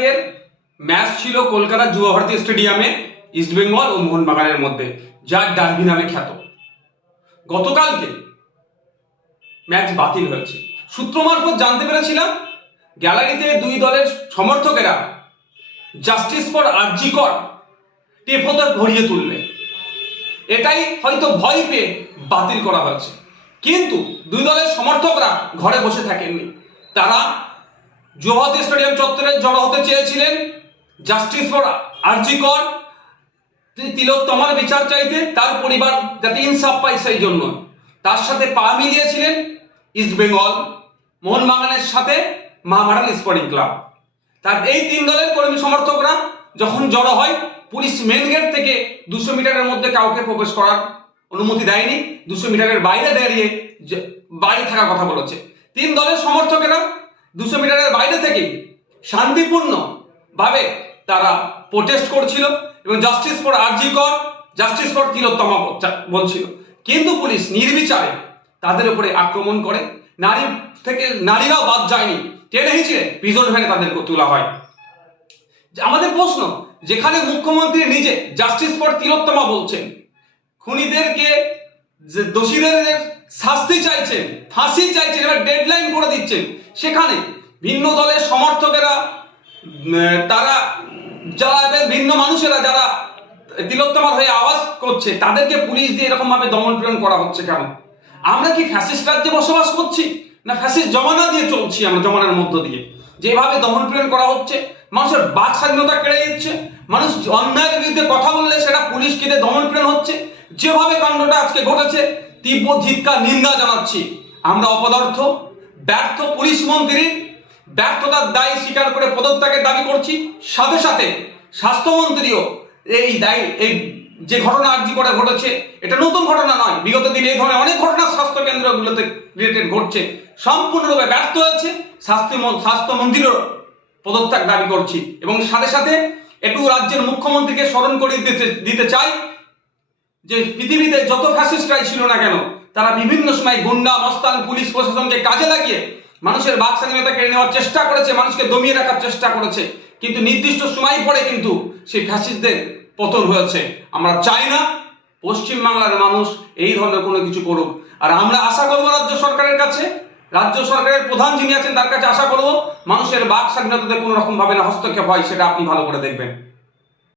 কাপের ম্যাচ ছিল কলকাতা যুবভারতী স্টেডিয়ামে ইস্টবেঙ্গল ও মোহনবাগানের মধ্যে, যা ডার্বি নামে খ্যাত। গতকালকে ম্যাচ বাতিল হয়েছে। সূত্র মারফত জানতে পেরেছিলাম গ্যালারিতে দুই দলের সমর্থকেরা জাস্টিস ফর আরজিকর টেপোতে ভরিয়ে তুলবে, এটাই হয়তো ভয় পেয়ে বাতিল করা হয়েছে। কিন্তু দুই দলের সমর্থকরা ঘরে বসে থাকেননি, তারা যুবভারতী স্টেডিয়াম চত্বরে জড়ো হতে চেয়েছিলেন জাস্টিস ফর আরজিকর তিলোত্তমার বিচার চাইতে, তার পরিবার যাতে ইনসাফ পায় সেই জন্য। তার সাথে পা মিলিয়েছিলেন ইস্টবেঙ্গল, মোহনবাগানের সাথে মহামারান স্পোর্টিং ক্লাব। তার এই তিন দলের কর্মী সমর্থকরা যখন জড়ো হয়, পুলিশ মেন গেট থেকে 200 মিটারের মধ্যে কাউকে প্রবেশ করার অনুমতি দেয়নি, 200 মিটারের বাইরে দাঁড়িয়ে বাইরে থাকার কথা বলেছে। তিন দলের সমর্থকেরা 200 মিটারের বাইরে থেকে শান্তিপূর্ণ ভাবে তারা প্রোটেস্ট করছিল এবং justice for RG Kar, justice for Tilottama বলছিল। কিন্তু পুলিশ নির্বিচারে তাদের উপরে আক্রমণ করে, নারীরাও বাদ যায়নি, টেনে হিঁচড়ে প্রিজন ভ্যানে তাদেরকে তোলা হয়। আমাদের প্রশ্ন, যেখানে মুখ্যমন্ত্রী নিজে জাস্টিস ফর তিলোত্তমা বলছেন, খুনিদেরকে দোষীদের শাস্তি চাইছেন, ফাঁসি চাইছেন, এবার ডেডলাইন করে দিচ্ছেন, সেখানে ভিন্ন দলের সমর্থকেরা তারা যারা ভিন্ন মানুষেরা যারা তিলোত্তমার হয়ে আওয়াজ করছে, তাদেরকে পুলিশ দিয়ে এরকম ভাবে দমন পীড়ন করা হচ্ছে কেন? আমরা কি ফ্যাসিস্ট রাজ্যে বসবাস করছি, না ফ্যাসিস্ট জমানা দিয়ে চলছি? আমরা জমানার মধ্য দিয়ে যেভাবে দমন পীড়ন করা হচ্ছে, মানুষের বাক স্বাধীনতা কেড়ে দিচ্ছে, মানুষ অন্যায়ের বিরুদ্ধে কথা বললে সেটা পুলিশকে দিয়ে দমন পীড়ন হচ্ছে, যেভাবে কাণ্ডটা আজকে ঘটেছে তীব্র ধিক্কার নিন্দা জানাচ্ছি। আমরা অপদার্থ ব্যর্থ পুলিশ মন্ত্রীর ব্যর্থতার দায় স্বীকার করে পদত্যাগের দাবি করছি। সাথে সাথে স্বাস্থ্যমন্ত্রীও এই দায়, এই যে ঘটনা আরজিকরে ঘটেছে, এটা নতুন ঘটনা নয়, বিগত দিনে এই ধরনের অনেক ঘটনা স্বাস্থ্য কেন্দ্রগুলোতে রিলেটেড ঘটছে, সম্পূর্ণরূপে ব্যর্থ হয়েছে। স্বাস্থ্যমন্ত্রীরও পদত্যাগ দাবি করছি এবং সাথে সাথে একটু রাজ্যের মুখ্যমন্ত্রীকে স্মরণ করে দিতে চাই যে পৃথিবীতে যত ফ্যাসিস্টরাই ছিল না কেন, তারা বিভিন্ন সময় গুন্ডা মস্তান পুলিশ প্রশাসনকে কাজে লাগিয়ে মানুষের বাক স্বাধীনতা কেড়ে নেওয়ার চেষ্টা করেছে, মানুষকে দমিয়ে রাখার চেষ্টা করেছে, কিন্তু নির্দিষ্ট সময় পরে কিন্তু সেই ফ্যাসিস্টদের পতন হয়েছে। আমরা চাই না পশ্চিমবাংলার মানুষ এই ধরনের কোনো কিছু করুক। আর আমরা আশা করবো রাজ্য সরকারের কাছে, রাজ্য সরকারের প্রধান যিনি আছেন তার কাছে আশা করবো মানুষের বাক স্বাধীনতাতে কোনো রকম ভাবে না হস্তক্ষেপ হয়, সেটা আপনি ভালো করে দেখবেন।